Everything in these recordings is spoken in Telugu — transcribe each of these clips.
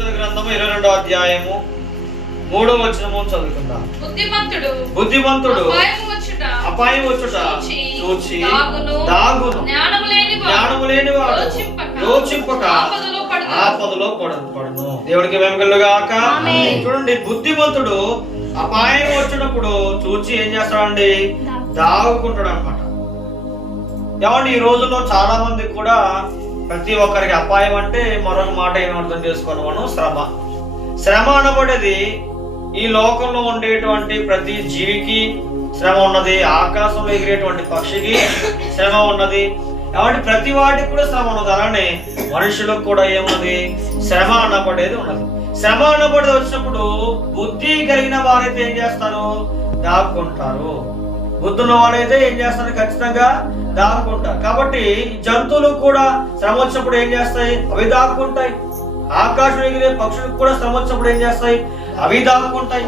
సామెతల గ్రంథము ఇరవై రెండో అధ్యాయము మూడో వచనము చదువుకుందాం బుద్ధిమంతుడు బుద్ధిమంతుడు అపాయం వచ్చుట చూచి, దాగును, జ్ఞానము లేనివాడు, యోచింపక, ఆపదలో పడును. దేవుడికి వెంకలుగాక ఆమేన్. చూడండి బుద్ధిమంతుడు అపాయం వచ్చినప్పుడు చూచి ఏం చేస్తాడండి? దాగుకుంటాడు. అనమాట ఏమండి ఈ రోజుల్లో చాలా మంది కూడా ప్రతి ఒక్కరికి అపాయం అంటే మరొక మాట ఏమి అర్థం చేసుకోవాలి మనం? శ్రమ. శ్రమ అనబడేది ఈ లోకంలో ఉండేటువంటి ప్రతి జీవికి శ్రమ ఉన్నది ఆకాశంలో ఎగిరేటువంటి పక్షికి శ్రమ ఉన్నది. కాబట్టి ప్రతి వాటికి కూడా శ్రమ ఉన్నది. అలానే మనుషులకు కూడా ఏమున్నది? శ్రమ అనబడేది ఉన్నది. శ్రమ అనబడేది వచ్చినప్పుడు బుద్ధి కలిగిన వారైతే ఏం చేస్తారు? దాక్కుంటారు. బుద్ధున్న వాడైతే ఏం చేస్తారు ఖచ్చితంగా దాక్కుంటారు కాబట్టి జంతువులు కూడా శ్రమ వచ్చినప్పుడు ఏం చేస్తాయి? అవి దాక్కుంటాయి. ఆకాశం ఎగిరే పక్షులకు కూడా శ్రమ వచ్చినప్పుడు ఏం చేస్తాయి? అవి దాక్కుంటాయి.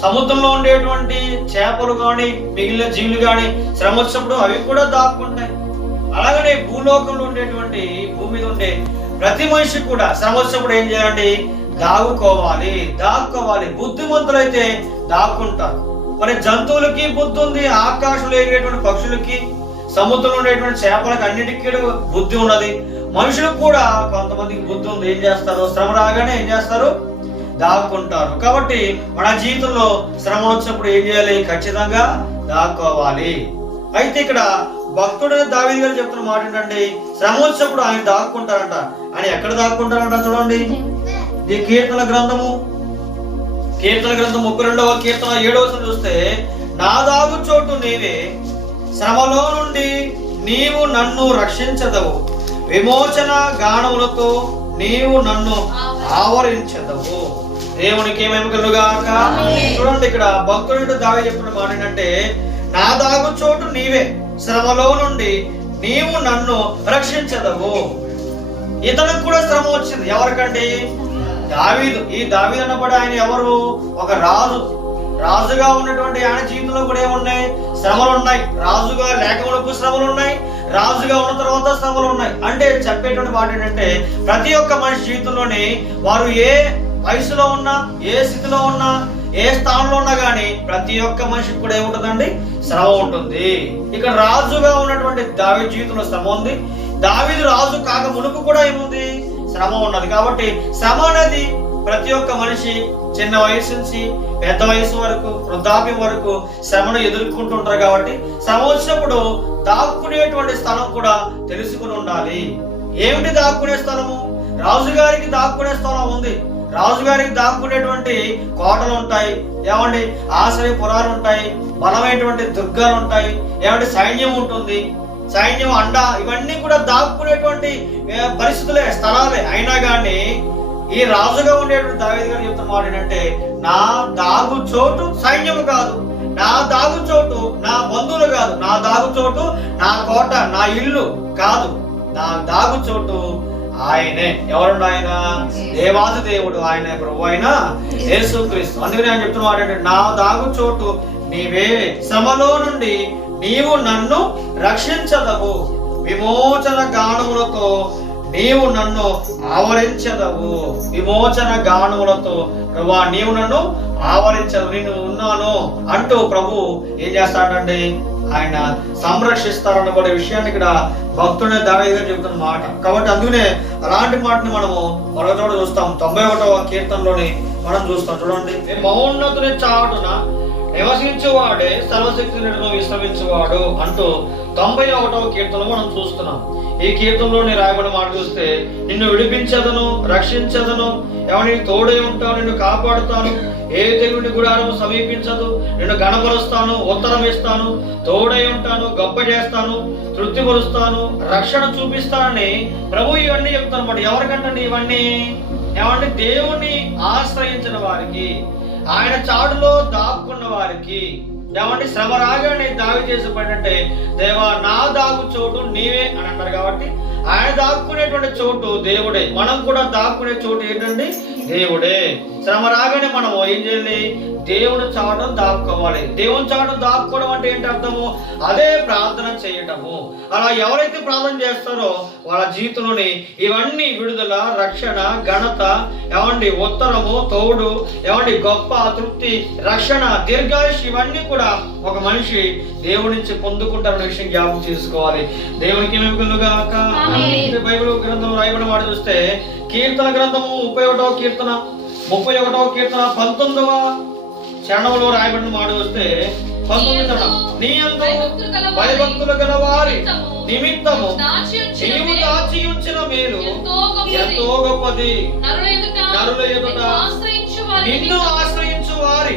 సముద్రంలో ఉండేటువంటి చేపలు కానీ మిగిలిన జీవులు కానీ శ్రమ వచ్చినప్పుడు అవి కూడా దాక్కుంటాయి. అలాగనే భూలోకంలో ఉండేటువంటి భూమి మీద ఉండే ప్రతి మనిషి కూడా శ్రమ వచ్చినప్పుడు ఏం చేయాలండి? దాగుకోవాలి దాక్కోవాలి. బుద్ధిమంతులైతే దాక్కుంటారు. మరి జంతువులకి బుద్ధి ఉంది ఆకాశంలో ఎగిరేటువంటి పక్షులకి సముద్రంలో ఉండేటువంటి చేపలకు అన్నిటికీ బుద్ధి ఉన్నది. మనుషులకు కూడా కొంతమందికి బుద్ధి ఉంది. ఏం చేస్తారు? శ్రమ రాగానే ఏం చేస్తారు? దాక్కుంటారు. కాబట్టి మన జీవితంలో శ్రమ వచ్చినప్పుడు ఏం చేయాలి? ఖచ్చితంగా దాక్కోవాలి. అయితే ఇక్కడ భక్తుడైన దావీదు గారు చెప్తున్న మాట ఏంటండి శ్రమ వచ్చినప్పుడు ఆయన దాక్కుంటారంట. ఆయన ఎక్కడ దాక్కుంటారంట చూడండి. ఈ కీర్తన గ్రంథము కీర్తన గ్రంథం ముప్పై రెండవ కీర్తన ఏడవ చూస్తే నా దాగు చోటు నీవే శ్రమలో నుండి నీవు నన్ను రక్షించదవు. విమోచన గానములతో నీవు నన్ను ఆవరించదవు. దేవునికి ఏమేమి కలుగాక చూడండి ఇక్కడ భక్తుడు దావి చెప్తున్న మాట ఏంటంటే నా దాగు చోటు నీవే శ్రమలో నుండి నీవు నన్ను రక్షించదవు. ఇతనికి కూడా శ్రమ వచ్చింది. ఎవరికండి? దావీదు ఈ దావీదు అన్నప్పుడు ఆయన ఎవరు? ఒక రాజు. రాజుగా ఉన్నటువంటి ఆయన జీవితంలో కూడా ఏమున్నాయి? శ్రమలు ఉన్నాయి రాజుగా లేకపోవడం శ్రమలు ఉన్నాయి రాజుగా ఉన్న తర్వాత శ్రమలు ఉన్నాయి అంటే చెప్పేటువంటి మాట ఏంటంటే ప్రతి ఒక్క మనిషి జీవితంలోని వారు ఏ వయసులో ఉన్నా ఏ స్థితిలో ఉన్నా ఏ స్థానంలో ఉన్నా కానీ ప్రతి ఒక్క మనిషికి కూడా ఏముంటుందండి? శ్రమ ఉంటుంది. ఇక రాజుగా ఉన్నటువంటి దావి జీవితంలో శ్రమ ఉంది. దావిది రాజు కాక మునుపు కూడా ఏముంది? శ్రమ ఉన్నది. కాబట్టి శ్రమ అనేది ప్రతి ఒక్క మనిషి చిన్న వయసు నుంచి పెద్ద వయసు వరకు వృద్ధాప్యం వరకు శ్రమను ఎదుర్కొంటుంటారు కాబట్టి శ్రమ వచ్చినప్పుడు దాక్కునేటువంటి స్థలం కూడా తెలుసుకుని ఉండాలి. ఏమిటి దాక్కునే స్థలము? రాజుగారికి దాక్కునే స్థలం ఉంది. రాజుగారికి దాక్కునేటువంటి కోటలు ఉంటాయి. ఏమండి? ఆశ్రయ పురాలు ఉంటాయి. బలమైనటువంటి దుర్గాలు ఉంటాయి. ఏమంటే సైన్యం ఉంటుంది. సైన్యం అండ ఇవన్నీ కూడా దాక్కునేటువంటి పరిస్థితులే స్థలాలే. అయినా కానీ ఈ రాజుగా ఉండేటువంటి దావేది గారు చెప్తున్న మాట ఏంటంటే నా దాగు చోటు సైన్యము కాదు. నా దాగు చోటు నా బంధువులు కాదు. నా దాగు చోటు నా కోట నా ఇల్లు కాదు. నా దాగు చోటు ఆయనే. ఎవరుండు ఆయన? దేవాది దేవుడు ఆయన ప్రభు ఆయన యేసుక్రీస్తు. అందుకని ఆయన చెప్తున్న మాట ఏంటంటే నా దాగు చోటు నీవే. శ్రమలో నుండి నీవు నన్ను రక్షించదవు. విమోచన గానములతో నీవు నన్ను ఆవరించదవు. విమోచన గానములతో ప్రభా నీవు నన్ను ఆవరించదు. నేను ఉన్నాను అంటూ ప్రభు ఏం చేస్తాడండి ఆయన సంరక్షిస్తారన్న కూడా విషయాన్ని ఇక్కడ భక్తుడే దావేదిగా చెబుతున్న మాట. కాబట్టి అందుకనే అలాంటి మాటని మనము మరొక చోట చూస్తాం. తొంభై ఒకటవ కీర్తనలోని మనం చూస్తాం. చూడండి. మౌన్నతుని చాటున నివసించువాడే సర్వశక్తులను విశ్రమించువాడు అంటూ తొంభై ఒకటవ కీర్తనలు మనం చూస్తున్నాం. ఈ కీర్తనలోని రాయబడిన మాట చూస్తే నిన్ను విడిపించదను రక్షించదను ఎవరిని తోడై ఉంటాను నిన్ను కాపాడుతాను ఏ దేవుని గుడారం సమీపించదు నిన్ను గణపరుస్తాను ఉత్తరం ఇస్తాను తోడై ఉంటాను గొప్ప చేస్తాను తృప్తిపరుస్తాను రక్షణ చూపిస్తానని ప్రభు ఇవన్నీ చెప్తాను ఎవరికంటే ఇవన్నీ? ఏమంటే దేవుణ్ణి ఆశ్రయించిన వారికి. ఆయన చాడులో దాక్కున్న వారికి. ఏమంటే శ్రమ రాగానే దావి చేసి పడంటే దేవా నా దాగు చోటు నీవే అని అంటారు కాబట్టి ఆయన దాక్కునేటువంటి చోటు దేవుడే. మనం కూడా దాక్కునే చోటు ఏంటండి? దేవుడే. శ్రమ రాగానే మనం ఏం చేయాలి? దేవుడు చాటం దాక్కోవాలి దేవుని చాటం దాక్కోవడం అంటే ఏంటి అర్థము? అదే ప్రార్థన చేయటము. అలా ఎవరైతే ప్రార్థన చేస్తారో వాళ్ళ జీవితంలోని ఇవన్నీ విడుదల రక్షణ ఘనత ఏమండి ఉత్తరము తోడు ఏమండి గొప్ప తృప్తి రక్షణ దీర్ఘాయుష్ ఇవన్నీ కూడా ఒక మనిషి దేవుడి నుంచి పొందుకుంటారనే విషయం జ్ఞాపకం చేసుకోవాలి. దేవునికి ఆమేన్. బైబిల్ గ్రంథం రాయబడిన మాట చూస్తే కీర్తన గ్రంథము ముప్పై ఒకటో కీర్తన ముప్పై ఒకటో కీర్తన పంతొమ్మిదవ చరణంలో రాయబడిన మాట చూస్తే పంతొమ్మిది చరణం నీ అందు భయభక్తులు గల వారి నిమిత్తము నీవు దాచి ఉంచిన మేలు ఎంతో గొప్పది. నరుల ఎదుట నిన్ను ఆశ్రయించు వారి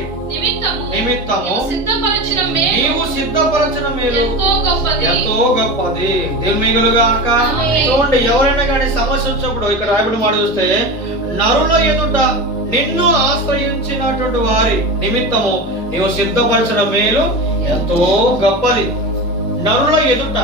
నిమిత్తము నీవు సిద్ధపరచిన మేలు ఎంతో గొప్పది ఆమేన్. చూడండి ఎవరైనా కానీ సమస్య వచ్చినప్పుడు ఇక్కడ రాయబడి మాట చూస్తే నరుల ఎదుట నిన్ను ఆశ్రయించినటువంటి వారి నిమిత్తము నీవు సిద్ధపరచడం మేలు ఎంతో గొప్పది. నరుల ఎదుట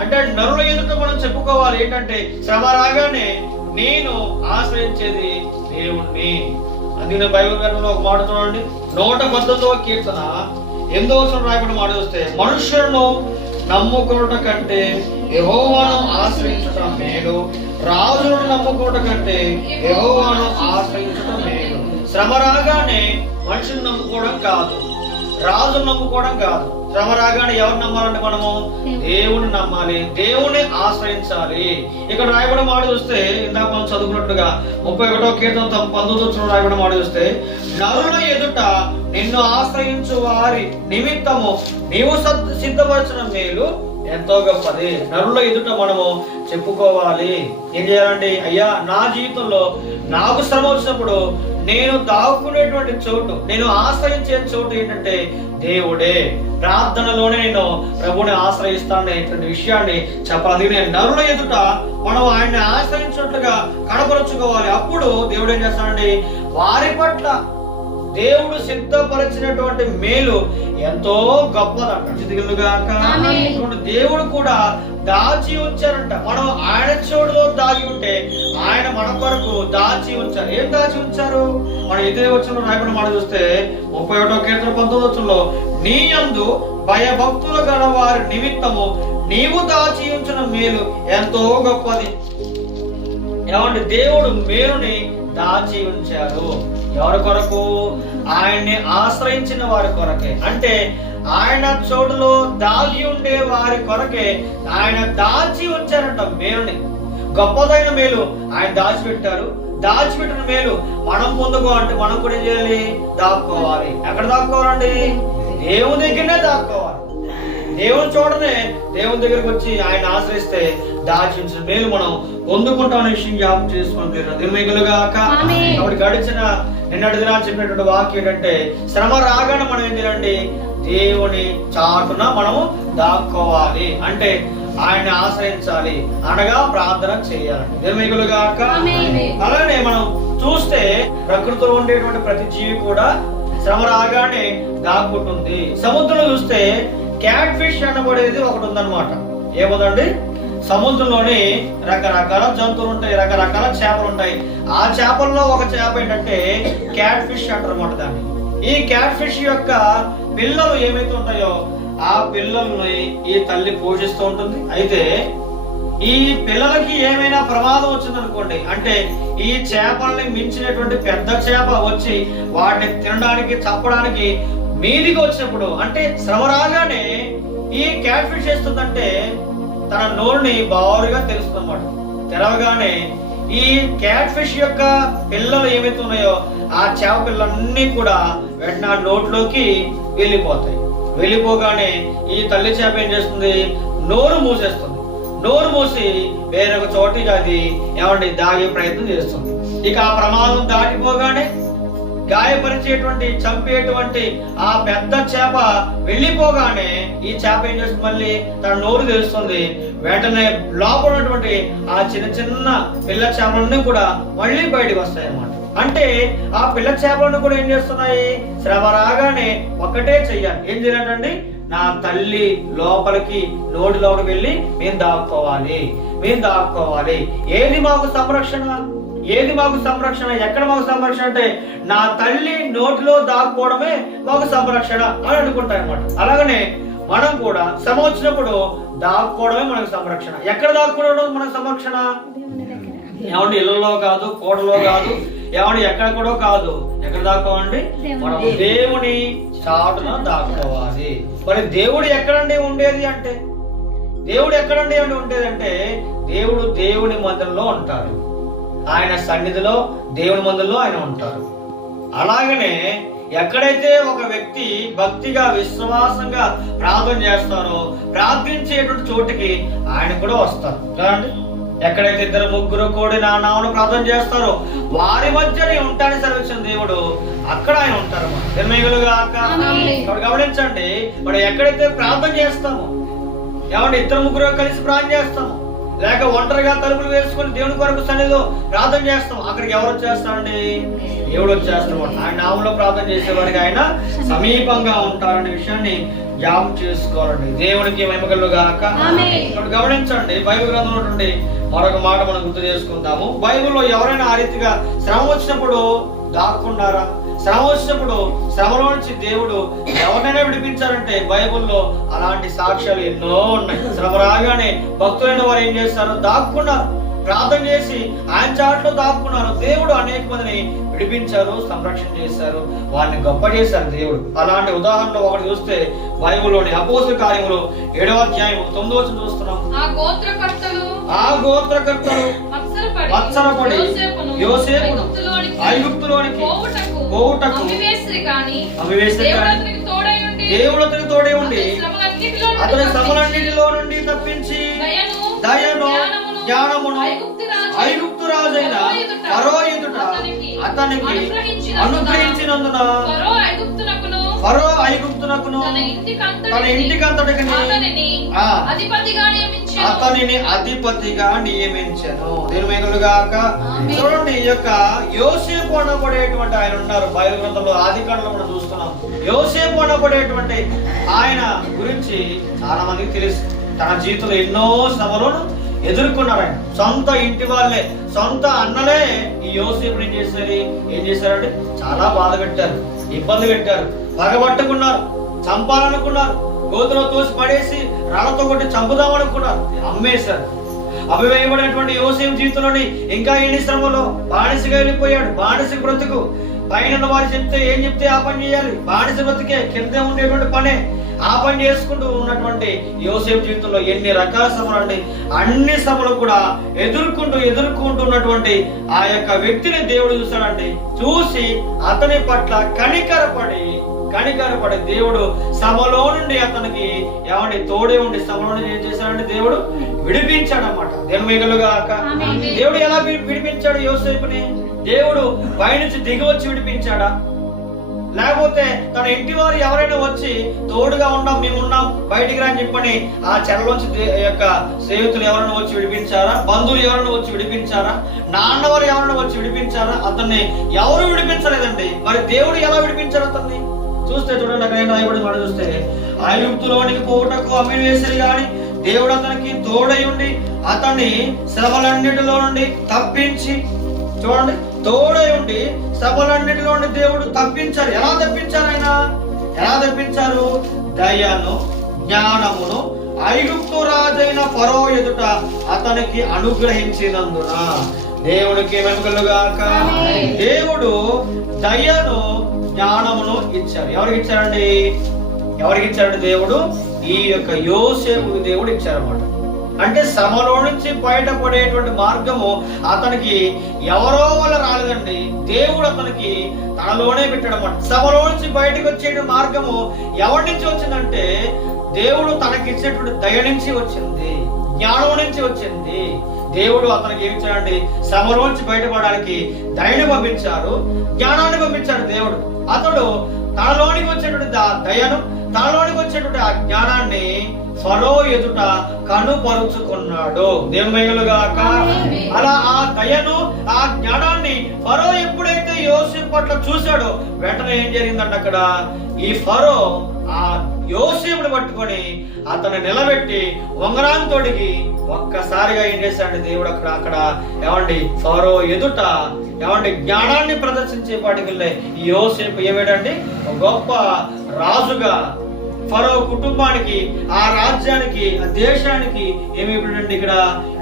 అంటే నరుల ఎదుట మనం చెప్పుకోవాలి ఏంటంటే శ్రమ రాగానే నేను ఆశ్రయించేది దేవుణ్ణి. అందుకనే బైబిల్ గ్రంథంలో ఒక మాట చూడండి. నూట పద్ధతిలో కీర్తన. ఎందో రాయబడిన మాట చూస్తే మనుషులను నమ్ముకోవటం కంటే యెహోవాను ఆశ్రయించడం మేలు. రాజును నమ్ముకోట కంటే యహోవాను ఆశ్రయించడం మేలు. శ్రమ రాగానే మనిషిని నమ్ముకోవడం కాదు. రాజును నమ్ముకోవడం కాదు. శ్రమ రాగానే ఎవరు నమ్మాలంటే మనము? దేవుని నమ్మాలి. దేవుని ఆశ్రయించాలి. ఇక్కడ రాయబడిన మాట చూస్తే ఇందాక మనం చదువుకున్నట్టుగా ముప్పై ఒకటో కీర్తన తమ పంతొమ్మిది వచ్చిన రాయబడిన మాట చూస్తే నరుల ఎదుట నిన్ను ఆశ్రయించు వారి నిమిత్తము నీవు సిద్ధపరిచిన మేలు. ఎంతో గొప్పది. నరుల ఎదుట మనము చెప్పుకోవాలి. ఏం చేయాలండి అయ్యా నా జీవితంలో నాకు శ్రమ వచ్చినప్పుడు నేను దాక్కునేటువంటి చోటు నేను ఆశ్రయించే చోటు ఏంటంటే దేవుడే. ప్రార్థనలోనే నేను ప్రభుని ఆశ్రయిస్తాననేటువంటి విషయాన్ని చెప్పాలి. నేను నరుల ఎదుట మనం ఆయన్ని ఆశ్రయించినట్లుగా కనపరుచుకోవాలి. అప్పుడు దేవుడు ఏం చేస్తానండి వారి పట్ల దేవుడు సిద్ధపరిచినటువంటి మేలు ఎంతో గొప్పదంట. చితికిలుగాక. ఇప్పుడు దేవుడు కూడా దాచి ఉంచారంట. మనం ఆయన చోటులో దాగి ఉంటే ఆయన మన కొరకు దాచి ఉంచారు. ఏం దాచి ఉంచారు? మనం ఇదే వచ్చిన రాయబడిన మాట చూస్తే ముప్పై ఒకటో కీర్తన పంతొమ్మిది వచ్చంలో నీ యందు భయభక్తులు గల వారి నిమిత్తము నీవు దాచి ఉంచిన మేలు ఎంతో గొప్పది. ఏమంటే దేవుడు మేలుని దాచి ఉంచారు ఎవరి కొరకు? ఆయన్ని ఆశ్రయించిన వారి కొరకే. అంటే ఆయన చోటులో దాగి ఉండే వారి కొరకే ఆయన దాచి ఉంచారంట మేలుని. గొప్పదైన మేలు ఆయన దాచిపెట్టారు. దాచిపెట్టిన మేలు మనం పొందుకోవాలంటే మనం కూడా ఏం చేయాలి? దాక్కోవాలి. ఎక్కడ దాక్కోవాలండి? దేవుని దగ్గరనే దాక్కోవాలి. దేవుని చూడనే దేవుని దగ్గరికి వచ్చి ఆయన ఆశ్రయిస్తే దాచించిన మేలు మనం విషయం జ్ఞాపకం చేసుకుని దిర్మిగులుగాక ఆమేన్. కాబట్టి గడిచిన నిన్నటి దినాలు చెప్పినటువంటి వాక్యం ఏంటంటే శ్రమ రాగానే మనం ఏం చేయాలండి? దేవుని చాటున మనము దాక్కోవాలి. అంటే ఆయన్ని ఆశ్రయించాలి. అనగా ప్రార్థన చేయాలండి. ఆమేన్. అలానే మనం చూస్తే ప్రకృతిలో ఉండేటువంటి ప్రతి జీవి కూడా శ్రమ రాగానే దాక్కుంటుంది. సముద్రంలో చూస్తే క్యాట్ ఫిష్ అనబడేది ఒకటి ఉందన్నమాట ఏముందండి? సముద్రంలోని రకరకాల జంతువులు ఉంటాయి రకరకాల చేపలు ఉంటాయి ఆ చేపల్లో ఒక చేప ఏంటంటే క్యాట్ ఫిష్ అంటారు అనమాట దాన్ని. ఈ క్యాట్ ఫిష్ యొక్క పిల్లలు ఏమైతే ఉంటాయో ఆ పిల్లల్ని ఈ తల్లి పోషిస్తూ ఉంటుంది. అయితే ఈ పిల్లలకి ఏమైనా ప్రమాదం వచ్చిందనుకోండి అంటే ఈ చేపల్ని మించినటువంటి పెద్ద చేప వచ్చి వాటిని తినడానికి చప్పడానికి మీదికి వచ్చినప్పుడు అంటే శ్రమ రాగానే ఈ క్యాట్ ఫిష్ చేస్తుందంటే తన నోరుని బారుగా తెలుస్తుందన్నమాట. తెరవగానే ఈ క్యాట్ ఫిష్ యొక్క పిల్లలు ఏమైతే ఉన్నాయో ఆ చేప పిల్లలన్నీ కూడా వెంటనే ఆ నోట్లోకి వెళ్ళిపోతాయి. వెళ్ళిపోగానే ఈ తల్లి చేప ఏం చేస్తుంది? నోరు మూసేస్తుంది. నోరు మూసి వేరొక చోటికి అది ఏమండి దాగే ప్రయత్నం చేస్తుంది. ఇక ఆ ప్రమాదం దాటిపోగానే గాయపరిచేటువంటి చంపేటువంటి ఆ పెద్ద చేప వెళ్ళిపోగానే ఈ చేప ఏం చేస్తుంది మళ్ళీ? తన నోరు తెలుస్తుంది వెంటనే లోపల ఉన్నటువంటి ఆ చిన్న చిన్న పిల్ల చేపలన్నీ కూడా మళ్ళీ బయటకు వస్తాయి అన్నమాట అంటే ఆ పిల్ల చేపలను కూడా ఏం చేస్తున్నాయి? శ్రమ రాగానే ఒకటే చెయ్యాలి. ఏం చేయాలండి నా తల్లి లోపలికి నోటి లోపలికి వెళ్ళి మేము దాక్కోవాలి. మేము దాక్కోవాలి. ఏది మాకు సంరక్షణ? ఏది మాకు సంరక్షణ? ఎక్కడ మాకు సంరక్షణ అంటే నా తల్లి నోటిలో దాక్కోవడమే మాకు సంరక్షణ అని అనుకుంటాయి అనమాట అలాగనే మనం కూడా శ్రమ వచ్చినప్పుడు దాక్కోవడమే మనకు సంరక్షణ. ఎక్కడ దాక్కోవడం మనకు సంరక్షణ? ఏమండి ఇళ్ళలో కాదు కోటలో కాదు ఏమండి ఎక్కడ కూడా కాదు. ఎక్కడ దాక్కోవండి మనం దేవుని. చాటున దాక్కోవాలి. మరి దేవుడు ఎక్కడండి ఉండేది అంటే? దేవుడు ఎక్కడండి ఉండేది అంటే దేవుడు దేవుని మందిరంలో ఉంటారు. ఆయన సన్నిధిలో దేవుని మందిరంలో ఆయన ఉంటారు. అలాగనే ఎక్కడైతే ఒక వ్యక్తి భక్తిగా విశ్వాసంగా ప్రార్థన చేస్తారో ప్రార్థించేటువంటి చోటికి ఆయన కూడా వస్తారు. కదండి ఎక్కడైతే ఇద్దరు ముగ్గురు కూడి నా నామను ప్రార్థన చేస్తారో వారి మధ్యనే ఉంటాడని సెలవిచ్చిన దేవుడు అక్కడ ఆయన ఉంటారు నిర్మయులుగా ఇక్కడ గమనించండి మరి ఎక్కడైతే ప్రార్థన చేస్తామో ఏమంటే ఇద్దరు ముగ్గురు కలిసి ప్రార్థన చేస్తాము లేక ఒంటరిగా తలుపులు వేసుకొని దేవుని కొరకు సన్నిధిలో ప్రార్థన చేస్తాం. అక్కడికి ఎవరు వచ్చేస్తారండి? దేవుడు వచ్చేస్తాం ఆయన నామంలో ప్రార్థన చేసేవాడికి ఆయన సమీపంగా ఉంటారనే విషయాన్ని జ్ఞాపకం చేసుకోవాలండి. దేవునికి మహిమగలు గాక. ఇప్పుడు గమనించండి బైబిల్ గ్రంథంలో నుండి మరొక మాట మనం గుర్తు చేసుకుందాము. బైబిల్లో ఎవరైనా ఆ రీతిగా శ్రమ వచ్చినప్పుడు దాక్కున్నారా? శ్రమ వచ్చినప్పుడు శ్రమలో నుంచి దేవుడు ఎవరినైనా విడిపించారంటే బైబిల్లో అలాంటి సాక్ష్యాలు ఎన్నో ఉన్నాయి. శ్రమ రాగానే భక్తులైన వారు ఏం చేస్తారు? దాక్కున్నారు ప్రార్థన చేసి ఆయన చాట్లో దాక్కున్నారు. దేవుడు అనేక మందిని విడిపించారు సంరక్షణ చేశారు వారిని గొప్ప చేశారు దేవుడు. అలాంటి ఉదాహరణలో ఒకటి చూస్తే బైబిల్లోని అపోస కార్యములు ఏడవ అధ్యాయం తొమ్మిదో చూస్తున్నాం. ఆ గోత్రకర్తలు ఆ గోత్రకర్తలు మత్సరపడి యోసేపును ఐగుప్తులోనికి పోవుటకు పోవుటకు అమ్మివేసిరి గాని అవివేశం దేవుడు కానీ తోడై ఉండి దేవుడు అతని తోడే ఉండి అతని శ్రమలన్నిటిలో నుండి తప్పించి దయను జ్ఞానమును ఐగుప్తు రాజు ఐగుప్తు రాజైన ఫరో ఎదుట అతనికి అనుగ్రహించినందున ఫరో ఐగుప్తునకును తన ఇంటికంతటికి. అధిపతిగా నియమించెను అతనిని అధిపతిగా నియమించను. దీనిమేగులుగాక చూడండి ఈ యొక్క యోసేపు అనబడేటువంటి ఆయన ఉన్నారు. బైబిల్ గ్రంథంలో ఆది కాండంలో మనం చూస్తున్నాం. యోసేపు అనబడేటువంటి ఆయన గురించి చాలా మందికి తెలుసు. తన జీవితంలో ఎన్నో శ్రమలను ఎదుర్కొన్నారు ఆయన. సొంత ఇంటి వాళ్ళే సొంత అన్నలే ఈ యోసేపుని ఏం చేశారు? ఏం చేశారంటే చాలా బాధ పెట్టారు ఇబ్బంది పెట్టారు పగబట్టుకున్నారు చంపాలనుకున్నారు. గోతులో తోసి పడేసి రాళ్ళతో కొట్టి చంపుదామనుకున్నారు. అమ్మేశారు అభివేయబడినటువంటి యోసేం జీవితంలోని ఇంకా ఎన్ని శ్రమలో? బానిసగా వెళ్ళిపోయాడు బానిస బ్రతుకు. పైన వారు చెప్తే ఏం చెప్తే ఆ పని చేయాలి? బానిస బ్రతికే కింద ఉండేటువంటి పనే. ఆ పని చేసుకుంటూ ఉన్నటువంటి యోసేపు జీవితంలో ఎన్ని రకాల శ్రమలు అండి. అన్ని శ్రమలు కూడా ఎదుర్కొంటూ ఎదుర్కొంటూ ఉన్నటువంటి ఆ యొక్క వ్యక్తిని దేవుడు చూశాడండి. చూసి అతని పట్ల కనికరపడి కనికరపడి దేవుడు శ్రమలో నుండి అతనికి ఏమండి తోడే ఉండి శ్రమలో నుండి ఏం చేశాడంటే దేవుడు విడిపించాడు అనమాట దేనిమేగలుగా దేవుడు ఎలా విడిపించాడు యోసేపుని? దేవుడు పైనుంచి దిగి వచ్చి విడిపించాడా. లేకపోతే తన ఇంటి వారు ఎవరైనా వచ్చి తోడుగా ఉన్నాం మేము ఉన్నాం బయటికి రాని చెప్పని ఆ చెరలోంచి యొక్క స్నేహితులు ఎవరైనా వచ్చి విడిపించారా? బంధువులు ఎవరైనా వచ్చి విడిపించారా? నాన్నవారు ఎవరైనా వచ్చి విడిపించారా? అతన్ని ఎవరు విడిపించలేదండి. మరి దేవుడు ఎలా విడిపించారు అతన్ని? చూస్తే చూడండి అక్కడ రాయబడి మనం చూస్తే ఐగుప్తులోనికి పోవుటకు అమ్మి వేసిరి గాని దేవుడు అతనికి తోడై ఉండి అతన్ని శ్రమలన్నిటిలో నుండి తప్పించి చూడండి తోడై ఉండి శ్రమలన్నిటిలో నుండి దేవుడు తప్పించారు. ఎలా తప్పించారు ఆయన? ఎలా తప్పించారు? దయను జ్ఞానమును ఐగుప్తు రాజైన పరో ఎదుట అతనికి అనుగ్రహించినందున. దేవునికి వెనుకలుగాక దేవుడు దయను జ్ఞానమును ఇచ్చారు. ఎవరికి ఇచ్చారండి? ఎవరికి ఇచ్చాడు దేవుడు? ఈ యొక్క యోసేపు దేవుడు ఇచ్చారన్నమాట. అంటే శ్రమలో నుంచి బయటపడేటువంటి మార్గము అతనికి ఎవరో వల్ల రాలేదండి. దేవుడు అతనికి తనలోనే పెట్టడం సమలో శ్రమలో నుంచి బయటకు వచ్చే మార్గము ఎవరి నుంచి వచ్చిందంటే దేవుడు తనకిచ్చేటువంటి దయ నుంచి వచ్చింది. జ్ఞానం నుంచి వచ్చింది. దేవుడు అతనికి ఏమి ఇచ్చాడండి? శ్రమలోంచి బయటపడడానికి దయని పంపించారు. జ్ఞానాన్ని పంపించాడు దేవుడు. అతడు తనలోనికి వచ్చేటువంటి దయను తనలోనికి వచ్చేటువంటి ఆ జ్ఞానాన్ని ఫరో ఎదుట కనుపరుచుకున్నాడు. దేవుగాక అలా ఆ దయను ఆ జ్ఞానాన్ని ఫరో ఎప్పుడైతే యోసేపు పట్ల చూశాడో వెంటనే ఏం జరిగిందంటే అక్కడ? ఈ ఫరో ఆ యోసేపుని పట్టుకొని అతను నిలబెట్టి ఉంగరాన్ని తోడికి ఒక్కసారిగా ఏం చేశాడు దేవుడు అక్కడ అక్కడ ఏమండి ఫరో ఎదుట ఏమండి జ్ఞానాన్ని ప్రదర్శించే పాటికెళ్ళే యోసేపు ఏమేడండి? గొప్ప రాజుగా ఫరో కుటుంబానికి ఆ రాజ్యానికి ఆ దేశానికి ఏమి ఇక్కడ?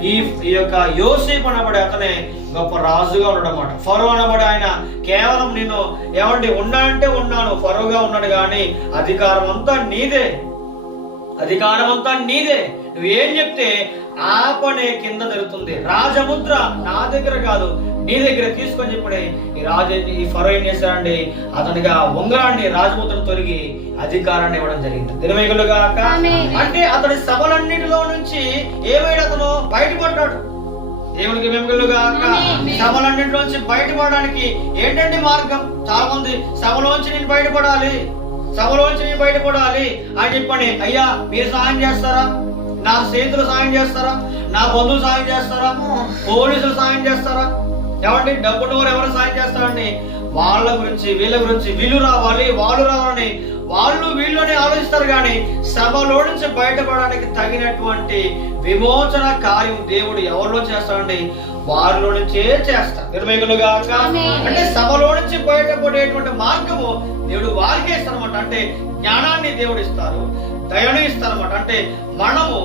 ఈ ఈ యొక్క యోసేపు అనబడే అతనే గొప్ప రాజుగా ఉన్నాడు అనమాట ఫరో అనబడే ఆయన కేవలం నేను ఏమండి ఉన్నా అంటే ఉన్నాను ఫరోగా ఉన్నాడు కానీ అధికారం అంతా నీదే. అధికారం అంతా నీదే. నువ్వేం చెప్తే ఆ పనే కింద జరుగుతుంది. రాజముద్ర నా దగ్గర కాదు నీ దగ్గర తీసుకొని చెప్పడే. ఈ రాజు ఈ ఫరో ఏం చేశాడండి అతనిగా ఉంగరాన్ని రాజముద్రను తొలగి అధికారాన్ని ఇవ్వడం జరిగింది. దినవేగులుగా. అంటే అతని సభలన్నిటిలో నుంచి ఏమైనా అతను బయటపడ్డాడు. దేవునికి ఆమేన్. సభలన్నింటిలోంచి బయటపడడానికి ఏంటండి మార్గం? చాలా మంది సభలోంచి నేను బయటపడాలి. సభలోంచి నేను బయటపడాలి అని చెప్పండి. అయ్యా మీరు సహాయం చేస్తారా? నా స్నేహితులు సాయం చేస్తారా? నా బంధువులు సాయం చేస్తారా? పోలీసులు సాయం చేస్తారా? ఏమండి డబ్బులు ఎవరు సాయం చేస్తారండి? వాళ్ళ గురించి వీళ్ళ గురించి వీళ్ళు రావాలి వాళ్ళు రావాలని వాళ్ళు వీళ్ళని ఆలోచిస్తారు కానీ సభలో నుంచి బయటపడడానికి తగినటువంటి విమోచన కార్యం దేవుడు ఎవరిలో చేస్తాడండి? వారిలో నుంచే చేస్తారు నిర్మయులుగా ఆమేన్. అంటే సభలో నుంచి బయటపడేటువంటి మార్గము దేవుడు వారికే ఇస్తారన్నమాట అంటే జ్ఞానాన్ని దేవుడు ఇస్తారు దయను ఇస్తారన్నమాట అంటే మనము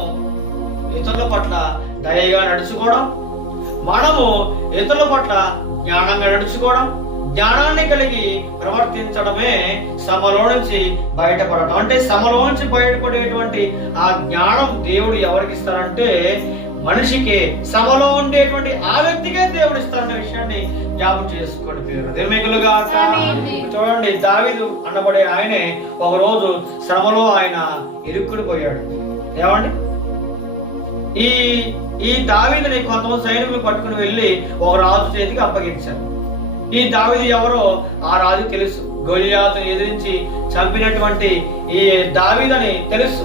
ఇతరుల పట్ల దయగా నడుచుకోవడం మనము ఇతరుల పట్ల జ్ఞానంగా నడుచుకోవడం జ్ఞానాన్ని కలిగి ప్రవర్తించడమే సభలో నుంచి బయటపడటం. అంటే సభలో నుంచి బయటపడేటువంటి ఆ జ్ఞానం దేవుడు ఎవరికి ఇస్తారంటే మనిషికి. సభలో ఉండేటువంటి ఆ వ్యక్తికే దేవుడు ఇస్తారనే విషయాన్ని జ్ఞాపకం చేసుకోండి నిర్మికులుగా. చూడండి దావీదు అనబడే ఆయనే ఒక రోజు శ్రమలో ఆయన ఇరుక్కుని పోయాడు. ఏమండి? ఈ ఈ దావీదుని కొంతమంది సైనికులు పట్టుకుని వెళ్ళి ఒక రాజు చేతికి అప్పగించారు. ఈ దావిది ఎవరో ఆ రాజు తెలుసు. గొలియాతను ఎదిరించి చంపినటువంటి ఈ దావిదని తెలుసు.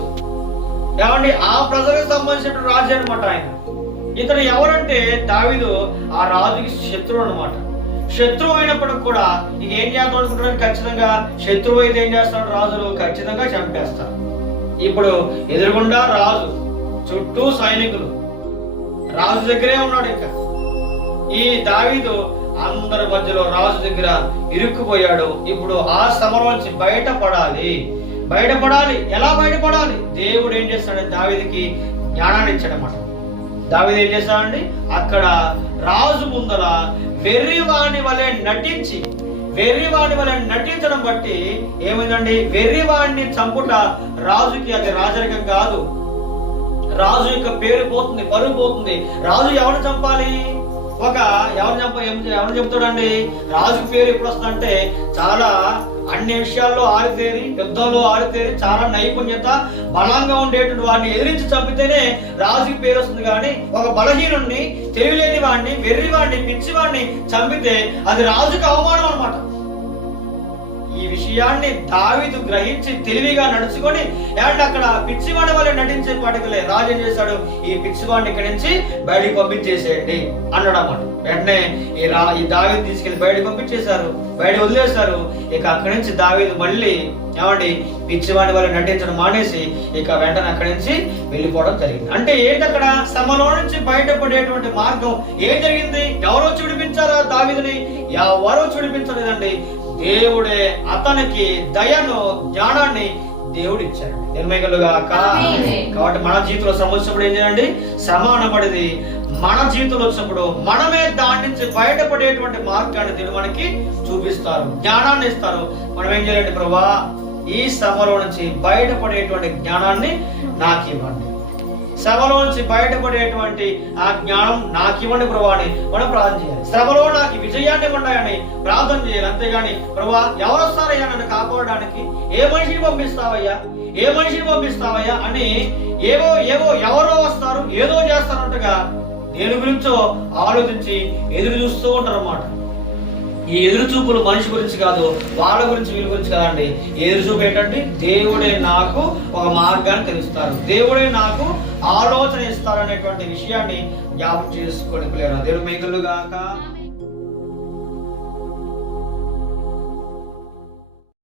ఏమండి? ఆ ప్రజలకు సంబంధించిన రాజు అనమాట ఆయన. ఇతను ఎవరంటే దావిదు ఆ రాజుకి శత్రువు అనమాట. శత్రువు అయినప్పటికి కూడా ఇక ఏం చేద్దాం ఖచ్చితంగా శత్రువు అయితే ఏం చేస్తాడు రాజులు? ఖచ్చితంగా చంపేస్తారు. ఇప్పుడు ఎదురుగుండా రాజు చుట్టూ సైనికులు. రాజు దగ్గరే ఉన్నాడు ఇంకా. ఈ దావీదు అందరి మధ్యలో రాజు దగ్గర ఇరుక్కుపోయాడు. ఇప్పుడు ఆ సమరంలోంచి బయటపడాలి. బయటపడాలి. ఎలా బయటపడాలి? దేవుడు ఏం చేస్తాడంటే దావిదికి జ్ఞానాన్ని ఇచ్చాడనమాట దావిది ఏం చేస్తాడండి? అక్కడ రాజు ముందర వెర్రివాణి వలె నటించి వెర్రివాణి వలె నటించడం బట్టి ఏమైందండి? వెర్రివాణ్ణి చంపుట రాజుకి అది రాజరికం కాదు. రాజు యొక్క పేరు పోతుంది పరుగు పోతుంది. రాజు ఎవరు చంపాలి? ఒక ఎవరు చెప్ప ఎవరు చెప్తాడండి? రాజు పేరు ఎప్పుడు వస్తుందంటే చాలా అన్ని విషయాల్లో ఆరితేరి యుద్ధంలో ఆరితేరి చాలా నైపుణ్యత బలంగా ఉండేటువంటి వాడిని ఎదిరించి చంపితేనే రాజుకి పేరు వస్తుంది. కానీ ఒక బలహీనుణ్ణి తెలివిలేని వాడిని వెర్రి వాడిని పిచ్చి వాడిని చంపితే అది రాజుకి అవమానం అన్నమాట. ఈ విషయాన్ని దావిదు గ్రహించి తెలివిగా నడుచుకొని అండ్ అక్కడ పిచ్చివాడి వల్ల నటించే పాటికలే రాజు ఏం చేశాడు? ఈ పిచ్చివాడిని ఇక్కడి నుంచి బయటికి పంపించేసేయండి అన్నాడు అన్నమాట వెంటనే ఈ రా ఈ దావీదు తీసుకెళ్ళి బయటికి పంపించేశారు. బయట వదిలేశారు. ఇక అక్కడి నుంచి దావీదు మళ్ళీ ఏమండి పిచ్చివాడి వల్ల నటించడం మానేసి ఇక వెంటనే అక్కడి నుంచి వెళ్ళిపోవడం జరిగింది. అంటే ఏంటి అక్కడ? సమలో నుంచి బయటపడేటువంటి మార్గం ఏం జరిగింది? ఎవరో చూడిపించారా దావీదుని? ఎవరో చూడిపించలేదండి. దేవుడే అతనికి దయను జ్ఞానాన్ని దేవుడు ఇచ్చాడు నిర్మయగలుగా ఆమేన్. కాబట్టి మన జీవితంలో వచ్చినప్పుడు ఏం చేయండి శ్రమ అనబడిది. మన జీవితంలో వచ్చినప్పుడు మనమే దాని నుంచి బయటపడేటువంటి మార్గాన్ని దేవుడు మనకి చూపిస్తారు. జ్ఞానాన్ని ఇస్తారు. మనం ఏం చేయాలంటే ప్రభా? ఈ శ్రమలో నుంచి బయటపడేటువంటి జ్ఞానాన్ని నాకు ఇవ్వండి సభలోంచి బయటపడేటువంటి ఆ జ్ఞానం నాకు ఇవ్వండి ప్రభా అని మనం ప్రార్థన చేయాలి. శ్రమలో నాకు విజయాన్ని ఇవ్వండి ప్రార్థన చేయాలి. అంతేగాని ప్రభా ఎవరు వస్తారయ్యా నన్ను కాపాడడానికి? ఏ మనిషిని పంపిస్తావయ్యా? ఏ మనిషిని పంపిస్తావయ్యా? అని ఏవో ఏవో ఎవరో వస్తారు ఏదో చేస్తారంటగా దేని గురించో ఆలోచించి ఎదురు చూస్తూ ఉంటారు అన్నమాట ఈ ఎదురు చూపులు మనిషి గురించి కాదు వాళ్ళ గురించి వీళ్ళ గురించి కాదండి. ఎదురు చూపు ఏంటంటే దేవుడే నాకు ఒక మార్గాన్ని తెలుస్తారు. దేవుడే నాకు ఆలోచన ఇస్తారు అనేటువంటి విషయాన్ని జ్ఞాపకం చేసుకోవడానికి లేరు దేవుడు మేకలు గాక